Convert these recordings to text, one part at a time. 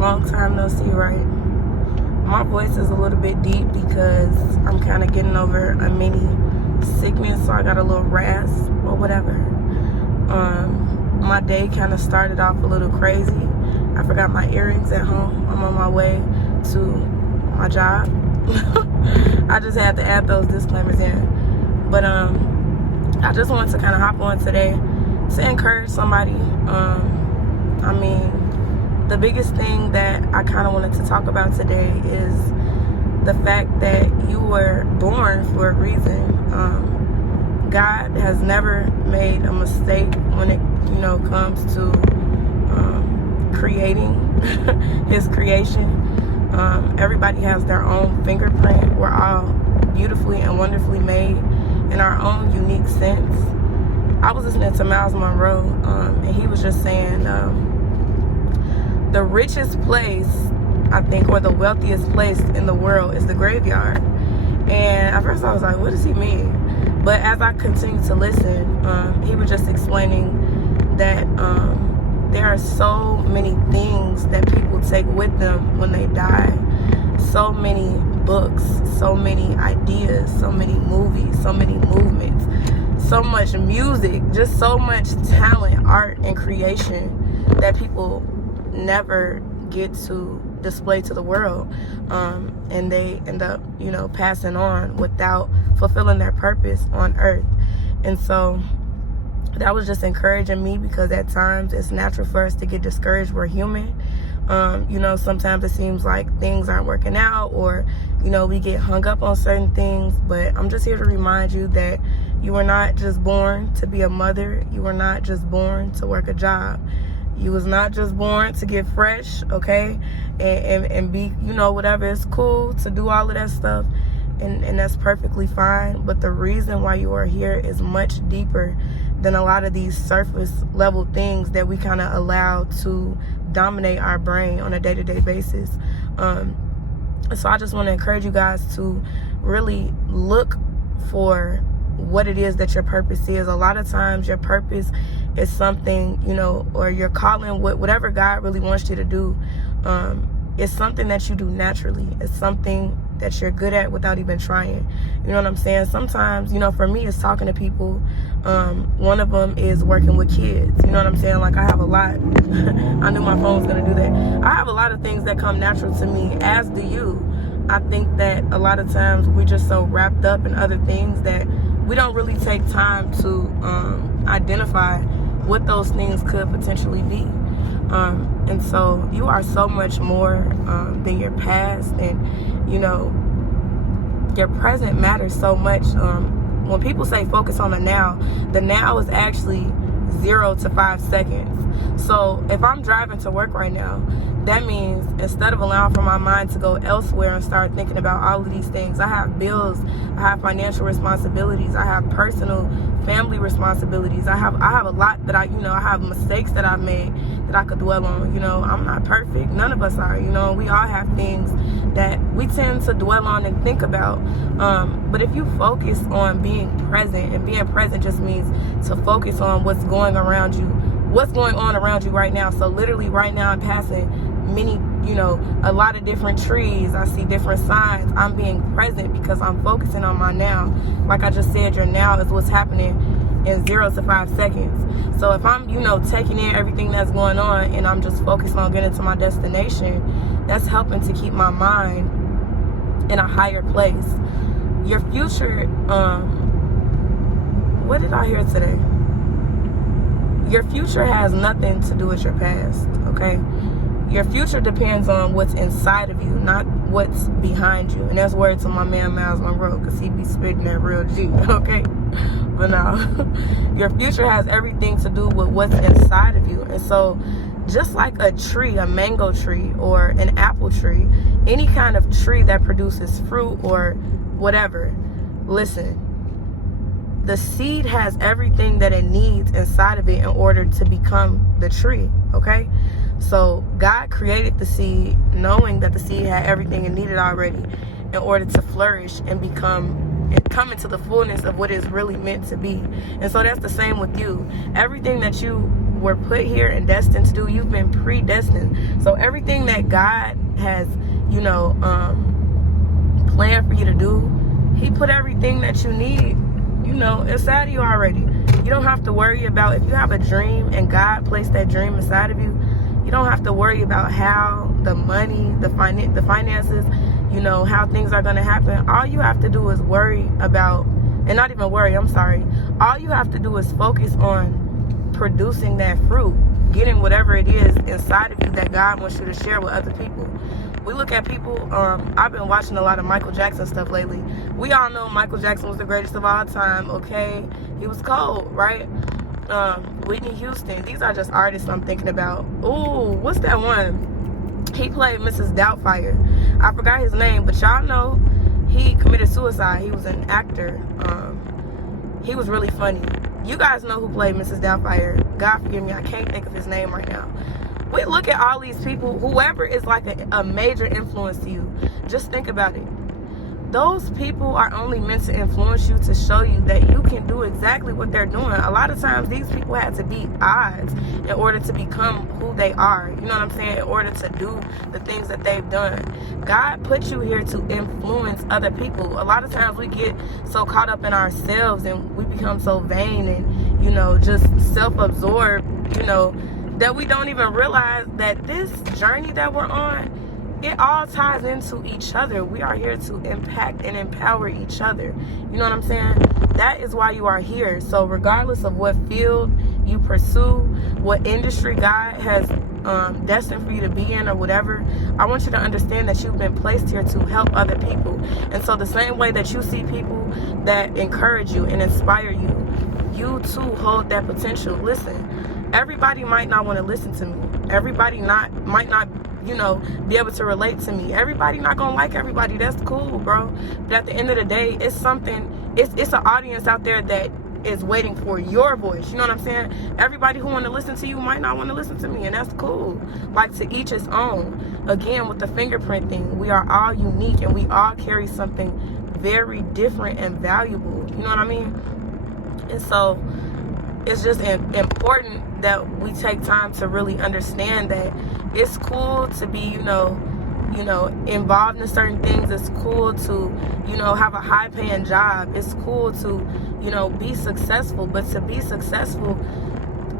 Long time no see, right? My voice is a little bit deep because I'm kind of getting over a mini sickness, so I got a little rasp or whatever. My day kind of started off a little crazy. I forgot my earrings at home. I'm on my way to my job. I just had to add those disclaimers in. But I just wanted to kind of hop on today to encourage somebody. I mean, the biggest thing that I kind of wanted to talk about today is the fact that you were born for a reason. God has never made a mistake when it, comes to creating His creation. Everybody has their own fingerprint. We're all beautifully and wonderfully made in our own unique sense. I was listening to Miles Monroe, and he was just saying, the richest place, I think, or the wealthiest place in the world is the graveyard. And at first I was like, what does he mean? But as I continued to listen, he was just explaining that there are so many things that people take with them when they die. So many books, so many ideas, so many movies, so many movements, so much music, just so much talent, art, and creation that people never get to display to the world, and they end up passing on without fulfilling their purpose on earth. And so that was just encouraging me, because at times it's natural for us to get discouraged. We're human. Sometimes it seems like things aren't working out, or we get hung up on certain things. But I'm just here to remind you that you were not just born to be a mother. You were not just born to work a job. You was not just born to get fresh, okay, and be, whatever. It's cool to do all of that stuff, and that's perfectly fine. But the reason why you are here is much deeper than a lot of these surface level things that we kind of allow to dominate our brain on a day-to-day basis. So I just want to encourage you guys to really look for what it is that your purpose is. A lot of times your purpose is something, or your calling, whatever God really wants you to do, it's something that you do naturally. It's something that you're good at without even trying. You know what I'm saying? Sometimes, for me, it's talking to people. One of them is working with kids. You know what I'm saying? Like, I have a lot. I knew my phone was going to do that. I have a lot of things that come natural to me, as do you. I think that a lot of times we're just so wrapped up in other things that we don't really take time to identify what those things could potentially be. And so you are so much more than your past, and your present matters so much. When people say focus on the now is actually 0 to 5 seconds. So if I'm driving to work right now, that means instead of allowing for my mind to go elsewhere and start thinking about all of these things, I have bills, I have financial responsibilities, I have personal family responsibilities, I have a lot that I have mistakes that I've made that I could dwell on. I'm not perfect. None of us are. We all have things that we tend to dwell on and think about. But if you focus on being present, and being present just means to focus on what's going on around you right now. So literally right now I'm passing a lot of different trees. I see different signs. I'm being present because I'm focusing on my now. Like I just said, your now is what's happening in 0 to 5 seconds. So if I'm, taking in everything that's going on, and I'm just focused on getting to my destination, that's helping to keep my mind in a higher place. Your future, what did I hear today? Your future has nothing to do with your past, okay? Your future depends on what's inside of you, not what's behind you. And that's word to my man Miles Monroe, because he be spitting that real G, okay? But no, your future has everything to do with what's inside of you. And so just like a tree, a mango tree or an apple tree, any kind of tree that produces fruit or whatever, listen, the seed has everything that it needs inside of it in order to become the tree, okay? So God created the seed knowing that the seed had everything it needed already in order to flourish and come into the fullness of what it's really meant to be. And so that's the same with you. Everything that you were put here and destined to do. You've been predestined. So everything that God has, you know, planned for you to do, he put everything that you need, you know, inside of you already. You don't have to worry about, if you have a dream and God placed that dream inside of you, you don't have to worry about how the money, the finances, you know, how things are going to happen. All you have to do is worry about, and not even worry, I'm sorry. All you have to do is focus on producing that fruit, getting whatever it is inside of you that God wants you to share with other people. We look at people, I've been watching a lot of Michael Jackson stuff lately. We all know Michael Jackson was the greatest of all time, okay? He was cold, right? Whitney Houston. These are just artists I'm thinking about. Ooh, what's that one? He played Mrs. Doubtfire. I forgot his name, but y'all know he committed suicide. He was an actor. He was really funny. You guys know who played Mrs. Doubtfire. God forgive me, I can't think of his name right now. We look at all these people, whoever is like a major influence to you, just think about it. Those people are only meant to influence you, to show you that you can do exactly what they're doing. A lot of times these people had to beat odds in order to become who they are. You know what I'm saying? In order to do the things that they've done. God put you here to influence other people. A lot of times we get so caught up in ourselves and we become so vain and, you know, just self-absorbed, you know, that we don't even realize that this journey that we're on, it all ties into each other. We are here to impact and empower each other. You know what I'm saying? That is why you are here. So regardless of what field you pursue, what industry God has destined for you to be in or whatever, I want you to understand that you've been placed here to help other people. And so the same way that you see people that encourage you and inspire you, you too hold that potential. Listen, everybody might not want to listen to me. Everybody might not, you know, be able to relate to me. Everybody not gonna like everybody. That's cool, bro. But at the end of the day, it's something, it's an audience out there that is waiting for your voice. You know what I'm saying? Everybody who want to listen to you might not want to listen to me, and that's cool. Like, to each his own. Again, with the fingerprint thing, we are all unique and we all carry something very different and valuable. You know what I mean? And so it's just important that we take time to really understand that it's cool to be, you know, involved in certain things. It's cool to, you know, have a high paying job. It's cool to, you know, be successful. But to be successful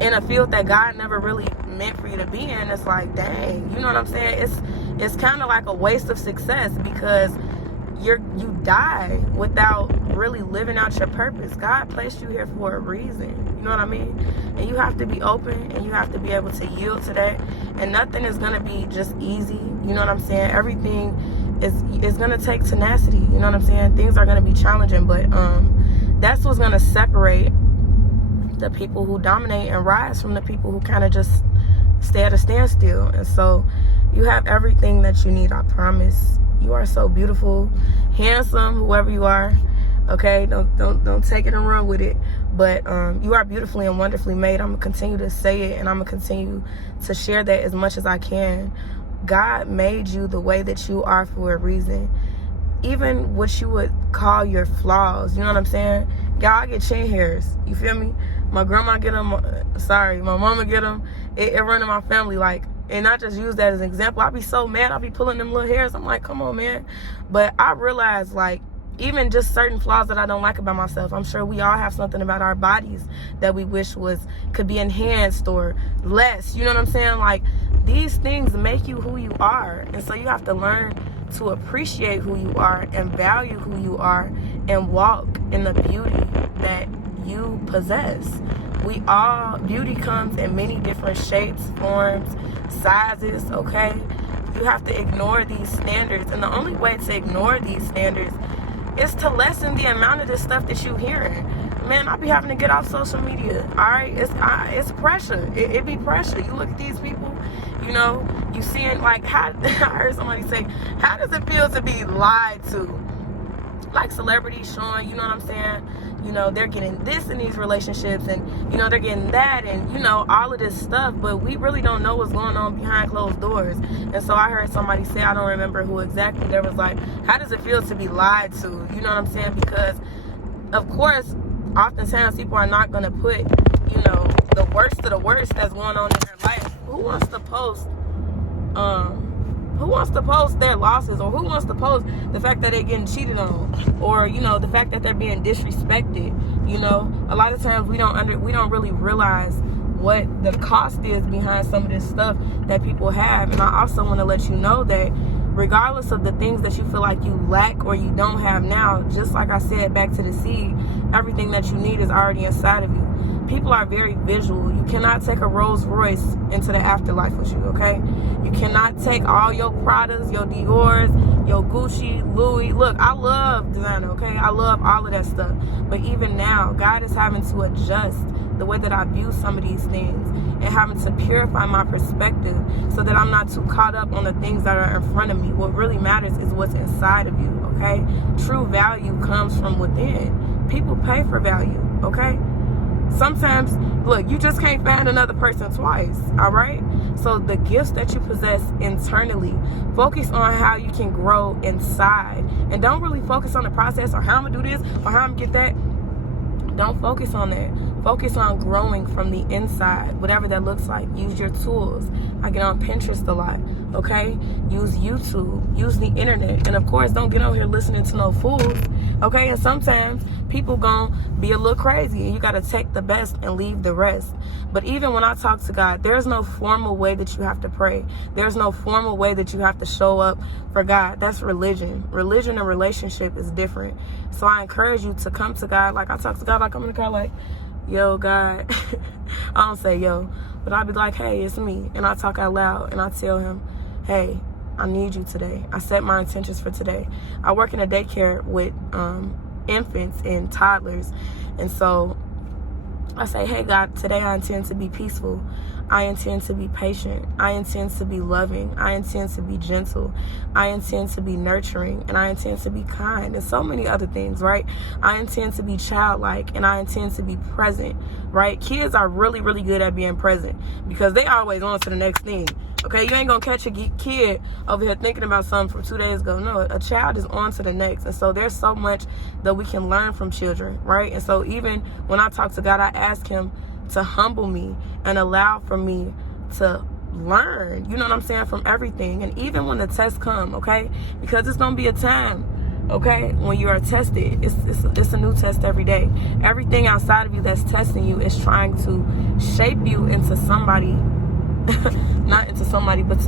in a field that God never really meant for you to be in, it's like, dang, you know what I'm saying? It's kind of like a waste of success, because you die without really living out your purpose. God placed you here for a reason. You know what I mean? And you have to be open and you have to be able to yield to that. And nothing is going to be just easy. You know what I'm saying? Everything is going to take tenacity. You know what I'm saying? Things are going to be challenging, but that's what's going to separate the people who dominate and rise from the people who kind of just stay at a standstill. And so you have everything that you need, I promise. You are so beautiful, handsome, whoever you are. Okay, don't take it and run with it. But you are beautifully and wonderfully made. I'm gonna continue to say it, and I'm gonna continue to share that as much as I can. God made you the way that you are for a reason. Even what you would call your flaws, you know what I'm saying? Y'all get chin hairs, you feel me? My grandma get them, my mama get them. It run in my family, like, and I just use that as an example. I be so mad, I be pulling them little hairs. I'm like, come on, man. But I realize, like, even just certain flaws that I don't like about myself, I'm sure we all have something about our bodies that we wish could be enhanced or less. You know what I'm saying? Like, these things make you who you are. And so you have to learn to appreciate who you are and value who you are and walk in the beauty that you possess. Beauty comes in many different shapes, forms, sizes, okay? You have to ignore these standards. And the only way to ignore these standards is to lessen the amount of this stuff that you hearing. Man, I be having to get off social media, all right? It's pressure. It be pressure. You look at these people, you know, you seeing, like, how I heard somebody say, how does it feel to be lied to? Like celebrities showing, you know what I'm saying? You know, they're getting this in these relationships, and, you know, they're getting that, and, you know, all of this stuff, but we really don't know what's going on behind closed doors. And so I heard somebody say, I don't remember who exactly, there was like, how does it feel to be lied to? You know what I'm saying? Because, of course, oftentimes people are not going to put, you know, the worst of the worst that's going on in their life, who wants to post their losses, or who wants to post the fact that they're getting cheated on, or, you know, the fact that they're being disrespected? You know, a lot of times we don't really realize what the cost is behind some of this stuff that people have. And I also want to let you know that regardless of the things that you feel like you lack or you don't have now, just like I said, back to the seed, everything that you need is already inside of you. People are very visual. You cannot take a Rolls Royce into the afterlife with you, okay? You cannot take all your Pradas, your Dior's, your Gucci, Louis. Look, I love designer, okay? I love all of that stuff. But even now, God is having to adjust the way that I view some of these things, and having to purify my perspective so that I'm not too caught up on the things that are in front of me. What really matters is what's inside of you, okay? True value comes from within. People pay for value, okay? Sometimes, look, you just can't find another person twice, all right? So the gifts that you possess internally, focus on how you can grow inside. And don't really focus on the process, or how I'm going to do this, or how I'm going to get that. Don't focus on that. Focus on growing from the inside, whatever that looks like. Use your tools. I get on Pinterest a lot, okay? Use YouTube. Use the internet. And, of course, don't get on here listening to no fools, okay? And sometimes people gonna be a little crazy, and you got to take the best and leave the rest. But even when I talk to God, there's no formal way that you have to pray. There's no formal way that you have to show up for God. That's religion. Religion and relationship is different. So I encourage you to come to God. Like, I talk to God, like I'm in the car, like, yo, God. I don't say yo, but I'll be like, hey, it's me. And I talk out loud, and I tell him, hey, I need you today. I set my intentions for today. I work in a daycare with infants and toddlers, and so I say, hey, God, today I intend to be peaceful. I intend to be patient. I intend to be loving. I intend to be gentle. I intend to be nurturing. And I intend to be kind. And so many other things, right? I intend to be childlike, and I intend to be present, right? Kids are really, really good at being present because they always on to the next thing. Okay, you ain't gonna catch a kid over here thinking about something from 2 days ago. No, a child is on to the next. And so there's so much that we can learn from children, right? And so even when I talk to God, I ask him to humble me and allow for me to learn, you know what I'm saying, from everything. And even when the tests come, okay, because it's gonna be a time, okay, when you are tested. It's a new test every day. Everything outside of you that's testing you is trying to shape you into somebody. Not into somebody, but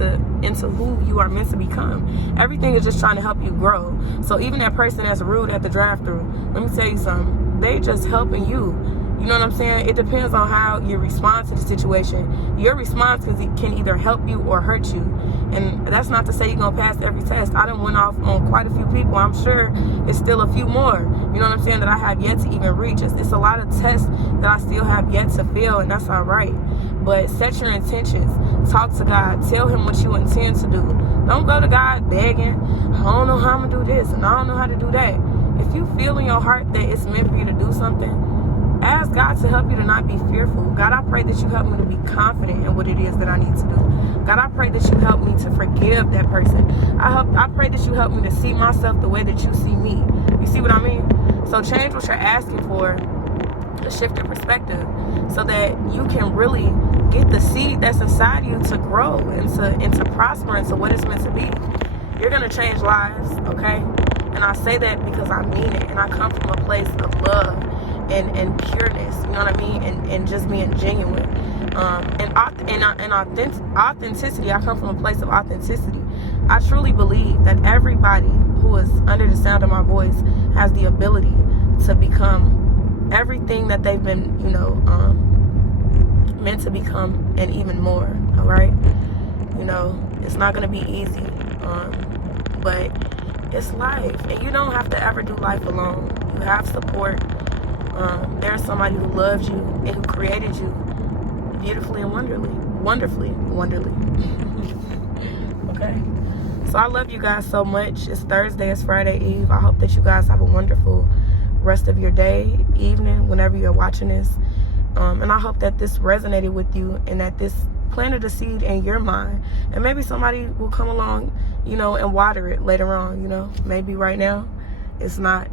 into who you are meant to become. Everything is just trying to help you grow. So even that person that's rude at the drive-thru, let me tell you something, they just helping you. You know what I'm saying? It depends on how you respond to the situation. Your response can either help you or hurt you. And that's not to say you're going to pass every test. I done went off on quite a few people. I'm sure it's still a few more, you know what I'm saying, that I have yet to even reach. It's a lot of tests that I still have yet to fail, and that's all right. But set your intentions. Talk to God. Tell him what you intend to do. Don't go to God begging, I don't know how I'm going to do this, and I don't know how to do that. If you feel in your heart that it's meant for you to do something, ask God to help you to not be fearful. God, I pray that you help me to be confident in what it is that I need to do. God, I pray that you help me to forgive that person. I pray that you help me to see myself the way that you see me. You see what I mean? So change what you're asking for, a shift in perspective, so that you can really get the seed that's inside you to grow and to prosper into what it's meant to be. You're going to change lives, okay? And I say that because I mean it, and I come from a place of love and pureness, you know what I mean, and just being genuine, and authenticity. I come from a place of authenticity. I truly believe that everybody who is under the sound of my voice has the ability to become everything that they've been, meant to become, and even more. All right, it's not going to be easy, but it's life, and you don't have to ever do life alone. You have support. There's somebody who loves you and who created you beautifully and wonderfully. Okay, so I love you guys so much. It's Thursday, it's Friday Eve. I hope that you guys have a wonderful rest of your day, evening, whenever you're watching this, and I hope that this resonated with you, and that this planted a seed in your mind, and maybe somebody will come along, and water it later on. Maybe right now it's not,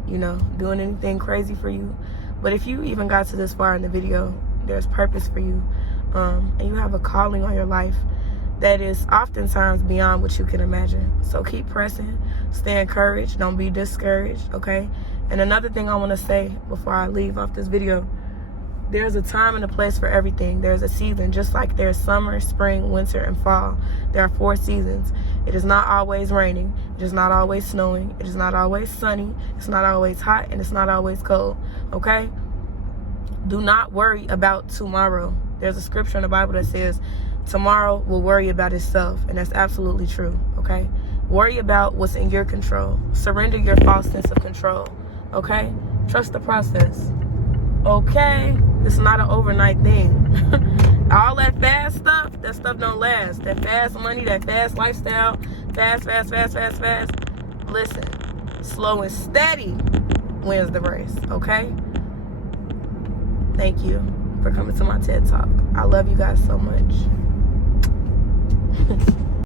doing anything crazy for you. But if you even got to this far in the video, there's purpose for you, and you have a calling on your life that is oftentimes beyond what you can imagine. So keep pressing, stay encouraged, don't be discouraged, okay? And another thing I want to say before I leave off this video, there's a time and a place for everything. There's a season, just like there's summer, spring, winter, and fall. There are 4 seasons. It is not always raining. It is not always snowing. It is not always sunny. It's not always hot, and it's not always cold, okay? Do not worry about tomorrow. There's a scripture in the Bible that says, tomorrow will worry about itself, and that's absolutely true, okay? Worry about what's in your control. Surrender your false sense of control, okay? Trust the process, okay? It's not an overnight thing. All that fast stuff, that stuff don't last. That fast money, that fast lifestyle, fast. Listen, slow and steady wins the race, okay? Thank you for coming to my TED Talk. I love you guys so much.